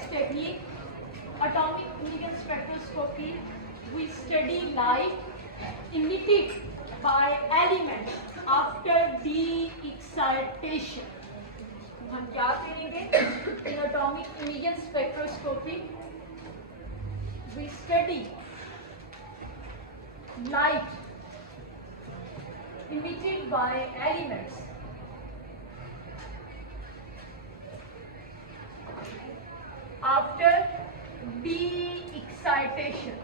next technique, atomic emission spectroscopy. We study light emitted by elements after de-excitation. हम क्या करेंगे? In atomic emission spectroscopy, we study light emitted by elements after de-excitation.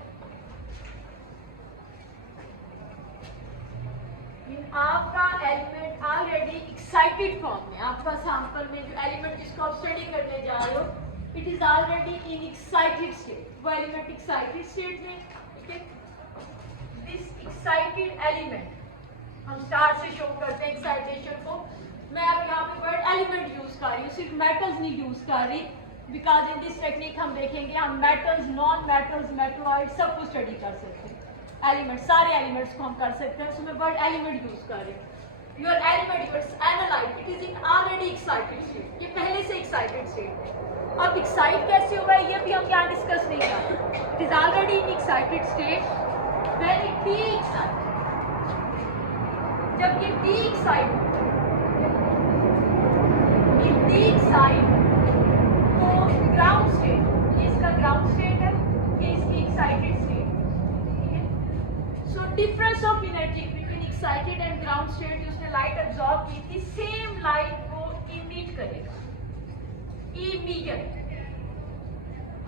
आपका element already excited form में, आपका sample में जो element जिसको आप स्टडी करने जा रहे हो, it is already in excited state. वो एलिमेंट एक्साइटेड स्टेट में, ठीक है. दिस एक्साइटेड एलिमेंट हम स्टार से शो करते हैं एक्साइटेशन को. मैं अब यहाँ पे वर्ड एलिमेंट यूज कर रही हूँ, सिर्फ मेटल्स नहीं यूज कर रही, बिकॉज इन दिस टेक्निक हम देखेंगे हम मेटल्स, नॉन मेटल्स, मेटलॉइड सब कुछ स्टडी कर सकते हैं. एलिमेंट, सारे एलिमेंट्स को हम कर सकते हैं, उसमें वर्ड एलिमेंट यूज कर रहे हैं. Your element, your analyte, it is in already excited state. ये पहले से एक्साइटेड स्टेट है. अब एक्साइट कैसे हुआ है ये भी हम यहाँ डिस्कस नहीं कर रहे. It is already in excited state. When it D-excite, जब ये डी-एक्साइट, इट डी-एक्साइट तो ग्राउंड स्टेट, ये इसका ग्राउंड स्टेट है, ये इसकी excited state. So difference of energy between excited and ground state, उसने लाइट एब्जॉर्ब की थी, सेम लाइट को इमिट करेगा. इमिशन,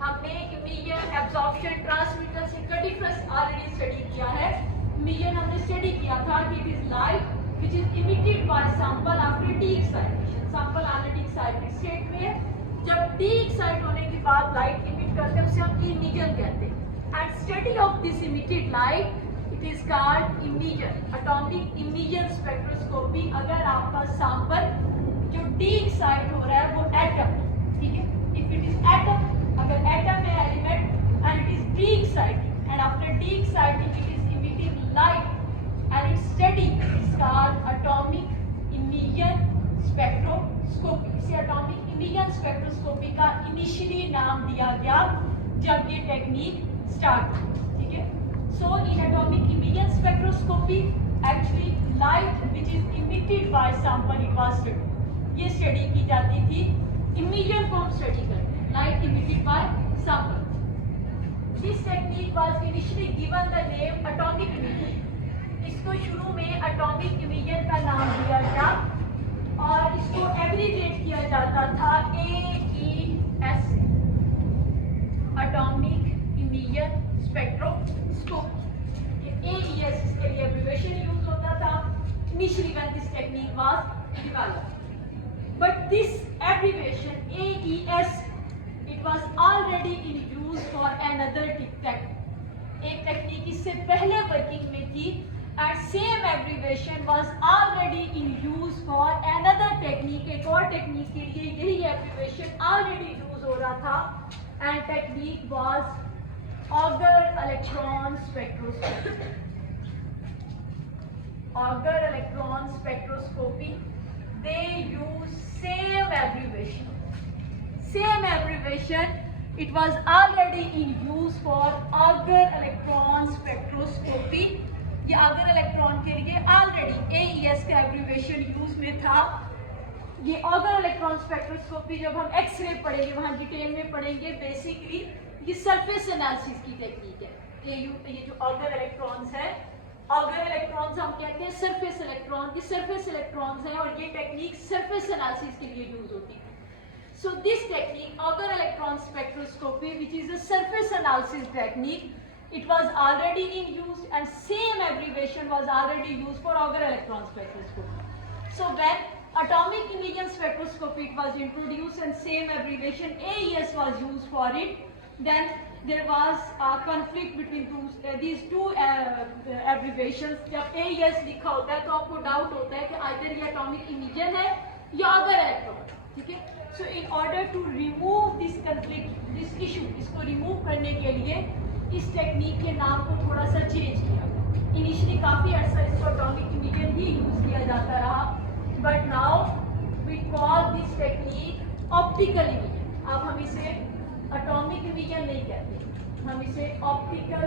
हमने इमिशन, एब्जॉर्प्शन, ट्रांसमिशन से का डिफरेंस ऑलरेडी स्टडी किया है. इमिशन हमने स्टडी किया था कि it is light which is emitted bye sample after D-excitation. Sample already excited state में है, जब डी-एक्साइट होने के बाद लाइट इमिट करते हैं उसे हम इमिशन कहते हैं. And study of this emitted light, it is called emission, atomic emission spectroscopy. अगर आपका सैंपल जो डी-एक्साइट हो रहा है वो एटम, ठीक है, इफ इट इज एटम, अगर एटम है element and it is D-excited and after D-exciting it is emitting light and it's study is called atomic emission spectroscopy. इसे एटॉमिक इमिशन स्पेक्ट्रोस्कोपी का इनिशियली नाम दिया गया जब ये टेक्निक स्टार्ट हुई, ठीक है. So in atomic emission spectroscopy, actually light which is emitted by sample it was studied. ये स्टडी की जाती थी. इमिशन को हम स्टडी करते हैं, light emitted by sample. This technique was initially given the name atomic emission. इसको शुरू में atomic emission का नाम दिया गया और इसको एब्रिविएट किया जाता था AES, atomic emission spectroscopy. AES इसके लिए एब्रिविएशन यूज होता था initially when this technique was developed. But this abbreviation AES, it was already in use for another technique. एक टेक्निक इससे पहले वर्किंग में थी and same abbreviation was already in use for another technique. एक और technique के लिए यही एब्रिविएशन ऑलरेडी यूज हो रहा था and technique was Auger electron spectroscopy. Auger electron spectroscopy, they use same abbreviation. Same abbreviation, it was already in use for Auger electron spectroscopy. ये Auger electron के लिए already AES का abbreviation use में था. ये Auger electron spectroscopy जब हम x ray पढ़ेंगे वहाँ डिटेल में पढ़ेंगे. बेसिकली ये सरफेस एनालिसिस की टेक्निक है. ये जो ऑगर इलेक्ट्रॉन्स है, ऑगर इलेक्ट्रॉन्स हम कहते हैं सरफेस इलेक्ट्रॉन. ये सरफेस इलेक्ट्रॉन्स हैं और ये टेक्निक सरफेस एनालिसिस के लिए यूज होती है. So this technique auger electron spectroscopy which is a surface analysis technique, it was already in use and same abbreviation was already use for auger electron spectroscopy. So when atomic emission spectroscopy it was introduced and same abbreviation AES was used for it. Then there was a conflict between these two abbreviations. जब AES लिखा होता है तो आपको doubt होता है कि either ये atomic emission है या अगर इलेक्ट्रॉन, ठीक है. So in order to remove this conflict, this issue, इसको remove करने के लिए इस टेक्निक के नाम को थोड़ा सा चेंज किया. इनिशियली काफी अर्सा इसको atomic emission ही यूज किया जाता रहा, but now we call this technique optical emission. अब हम इसे एटॉमिक इमिजन नहीं कहते, हम इसे ऑप्टिकल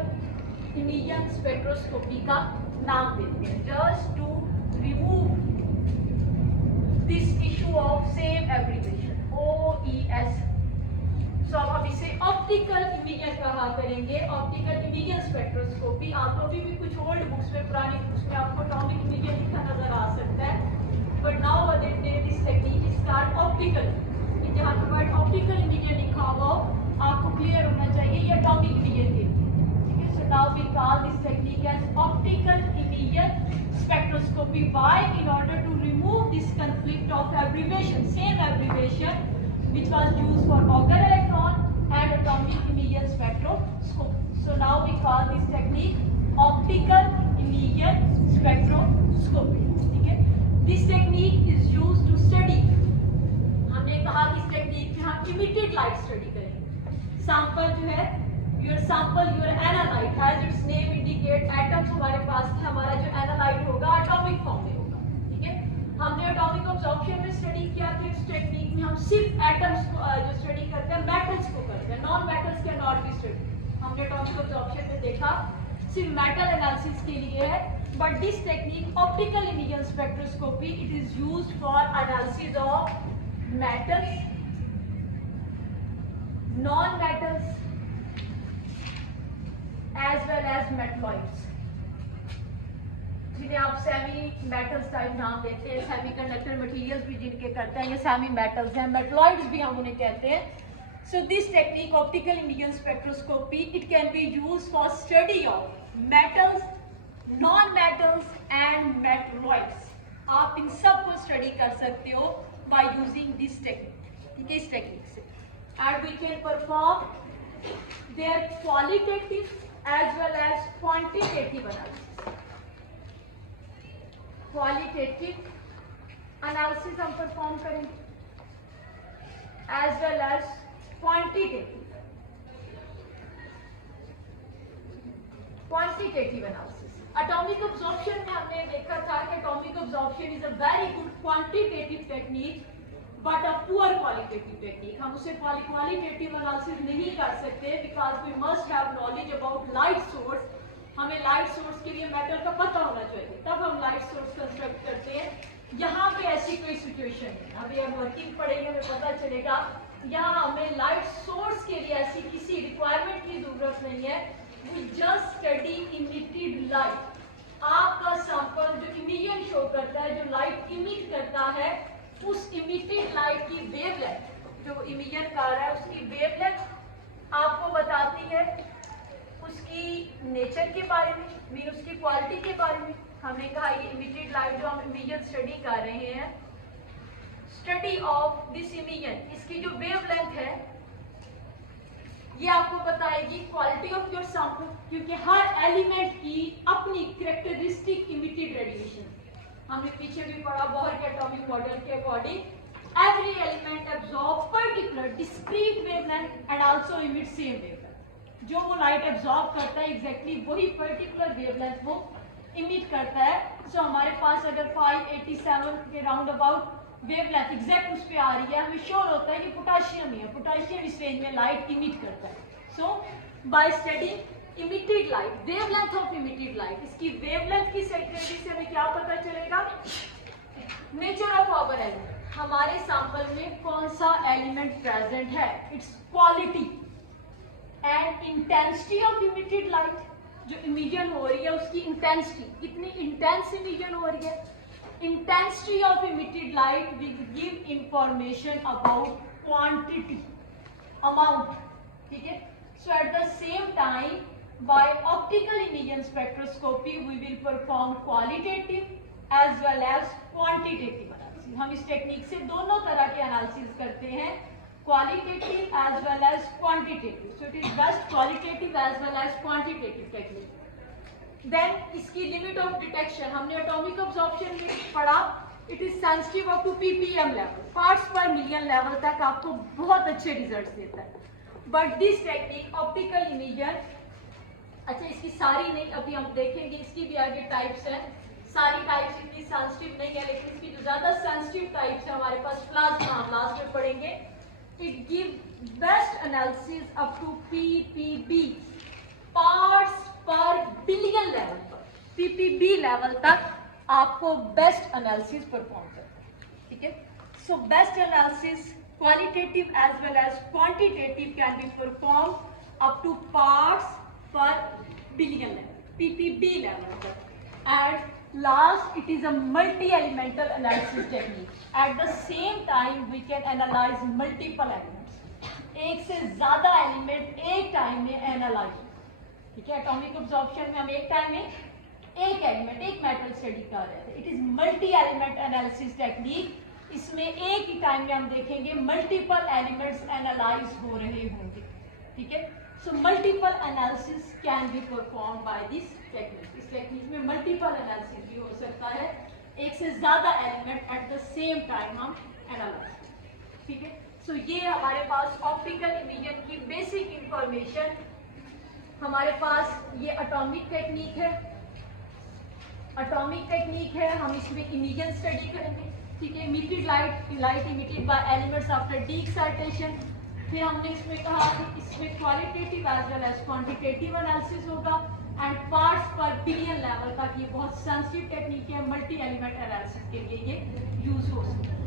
इमिजन स्पेक्ट्रोस्कोपी का नाम देते हैं, just to remove this issue of same abbreviation OES। So अब हम इसे ऑप्टिकल इमिजन कहा करेंगे, ऑप्टिकल इमिजन स्पेक्ट्रोस्कोपी। आपको भी कुछ ओल्ड बुक्स में, पुरानी बुक्स में आपको एटॉमिक इमिजन लिखा नजर आ सकता है, but now this technique is called optical. जहाँ पे वर्ड ऑप्टिकल इमिजन लिखा हुआ आपको क्लियर होना चाहिए ये एटॉमिक इमिजन के, ठीक है। So now we call this technique as optical emission spectroscopy. Why? In order to remove this conflict of abbreviation, same abbreviation which was used for Auger electron and atomic emission spectroscopy. So now we call this technique optical emission spectroscopy, ठीक है। This technique is used to study, हमने कहा कि इस technique में हम emitted light study करेंगे। Sample जो है your sample your analyte, as its name indicate, atoms हमारे पास है, हमारा जो एनालाइट होगा एटॉमिक फॉर्म में होगा, ठीक है। हमने एटॉमिक ऑब्जॉर्प्शन में स्टडी किया कि इस टेक्निक में हम सिर्फ एटम्स को जो स्टडी करते हैं मेटल्स को करते हैं, non metals can not be study. हमने एटॉमिक ऑब्जॉर्प्शन में देखा सिर्फ मेटल एनालिसिस के लिए है, but this technique optical emission spectroscopy it is used for analysis of metals, non-metals as well as metalloids, जिन्हें आप सेमी मेटल्स टाइप नाम देते हैं, सेमी कंडक्टर मटेरियल्स भी जिनके करते हैं ये सेमी मेटल्स हैं, मेटलॉइड्स भी हम उन्हें कहते हैं। So this technique optical emission spectroscopy it can be used for study of metals, non metals and metalloids. आप इन सब को स्टडी कर सकते हो by using this technique, ठीक है, इस टेक्निक से। and we can perform their qualitative as well as quantitative analysis। qualitative analysis हम perform करेंगे as well as quantitative analysis। Atomic absorption में हमने देखा था कि atomic absorption is a very good quantitative technique but a poor qualitative technique. हम उसे qualitative analysis नहीं कर सकते because we must have knowledge about light source. हमें लाइट सोर्स के लिए मेटल का पता होना चाहिए, तब हम लाइट सोर्स कंस्ट्रक्ट करते हैं। यहाँ पे ऐसी कोई सिचुएशन है, अभी हम वर्किंग पढ़ेंगे हमें पता चलेगा। यहाँ हमें लाइट सोर्स के लिए ऐसी किसी रिक्वायरमेंट की जरूरत नहीं है। We just study emitted light। आपका सैंपल जो इमिजन शो करता है, जो लाइट इमिट करता है, उस इमिटेड लाइट की वेवलेंथ, जो इमिजन कर रहा है उसकी वेवलेंथ आपको बताती है उसकी नेचर के बारे में, मीन उसकी क्वालिटी के बारे में। हमने कहा ये इमिटेड लाइट जो हम इमिजन स्टडी कर रहे हैं, स्टडी ऑफ दिस इमिजन, इसकी जो वेवलेंथ है ये आपको बताएगी क्वालिटी ऑफ योर सैंपल, क्योंकि हर एलिमेंट की अपनी कैरेक्टरिस्टिक इमिटेड रेडिएशन। हमने पीछे भी पढ़ा बोहर के एटॉमिक मॉडल के according every element absorb particular discrete wavelength and also emit same wavelength. जो वो लाइट एब्जॉर्ब करता है एग्जैक्टली वही पर्टिकुलर वेवलेंथ वो इमिट करता है। सो हमारे पास अगर 587 के राउंड अबाउट वेवलेंथ एग्जैक्ट उस पे आ रही है, हमें श्योर होता है कि पोटेशियम ही है, पोटेशियम इस रेंज में लाइट इमिट करता है। So by studying emitted light, wavelength of emitted light, इसकी वेवलेंथ की सेक्रेटरी से हमें क्या पता चलेगा? नेचर ऑफ आवर एलिमेंट, हमारे सैंपल में कौन सा एलिमेंट प्रेजेंट है, its quality and intensity of emitted light. जो इमिजन हो रही है उसकी इंटेंसिटी, कितनी इंटेंस इमिजन हो रही है। Intensity of emitted light will give information about quantity, amount, ठीक है। So at the same time, by optical emission spectroscopy, we will perform qualitative as well as quantitative analysis। हम इस technique से दोनों तरह के एनालिसिस करते हैं, qualitative as well as quantitative। So it is best qualitative as well as quantitative technique। Then इसकी limit of detection हमने एटॉमिक ऑब्जॉर्प्शन में पढ़ा, it is sensitive up to ppm level, parts per million level तक आपको बहुत अच्छे results देता है। But this technique optical emission, अच्छा इसकी सारी नहीं, अभी हम देखेंगे इसकी भी आगे टाइप्स हैं। सारी टाइप्स इतनी सेंसिटिव नहीं है, लेकिन इसकी जो ज्यादा सेंसिटिव टाइप्स है हमारे पास प्लाज्मा, हम लास्ट में पढ़ेंगे। It give best analysis up to PPB, parts पर बिलियन लेवल पर, PPB लेवल तक आपको बेस्ट एनालिसिस परफॉर्म करना है, ठीक है। So best analysis qualitative as well as quantitative can be perform up to parts पर बिलियन लेवल, PPB लेवल तक। And last, it is a multi-elemental analysis technique. At the same time, we can analyze multiple elements. एक से ज्यादा element एक time में analyse, ठीक है। Atomic absorption में हम एक टाइम में एक एलिमेंट, एक मेटल स्टडी कर रहे थे। It is multi element analysis technique. इसमें एक ही टाइम में हम देखेंगे मल्टीपल एलिमेंट्स एनालाइज हो रहे होंगे, ठीक है। So multiple analysis can be perform by this technique. इस टेक्निक में मल्टीपल एनालिसिस भी हो सकता है, एक से ज्यादा element at the same time हम एनालाइज, ठीक है। सो ये हमारे पास ऑप्टिकल इमेजिंग की बेसिक इंफॉर्मेशन। हमारे पास ये एटॉमिक टेक्निक है, एटॉमिक टेक्निक है, हम इसमें इमेजिंग स्टडी करेंगे, ठीक है। Emitted light emitted bye elements after D excitation. फिर हमने इसमें कहा कि इसमें qualitative as well as quantitative analysis होगा एंड पार्ट्स पर बिलियन लेवल तक ये बहुत सेंसिटिव टेक्निक है, मल्टी एलिमेंट एनालिसिस के लिए ये यूज हो सकता है,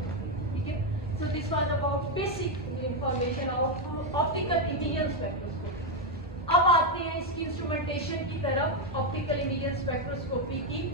ठीक है। So this was about basic information of optical imaging spectroscopy. अब आते हैं इसकी इंस्ट्रूमेंटेशन की तरफ, ऑप्टिकल इमेजिंग स्पेक्ट्रोस्कोपी की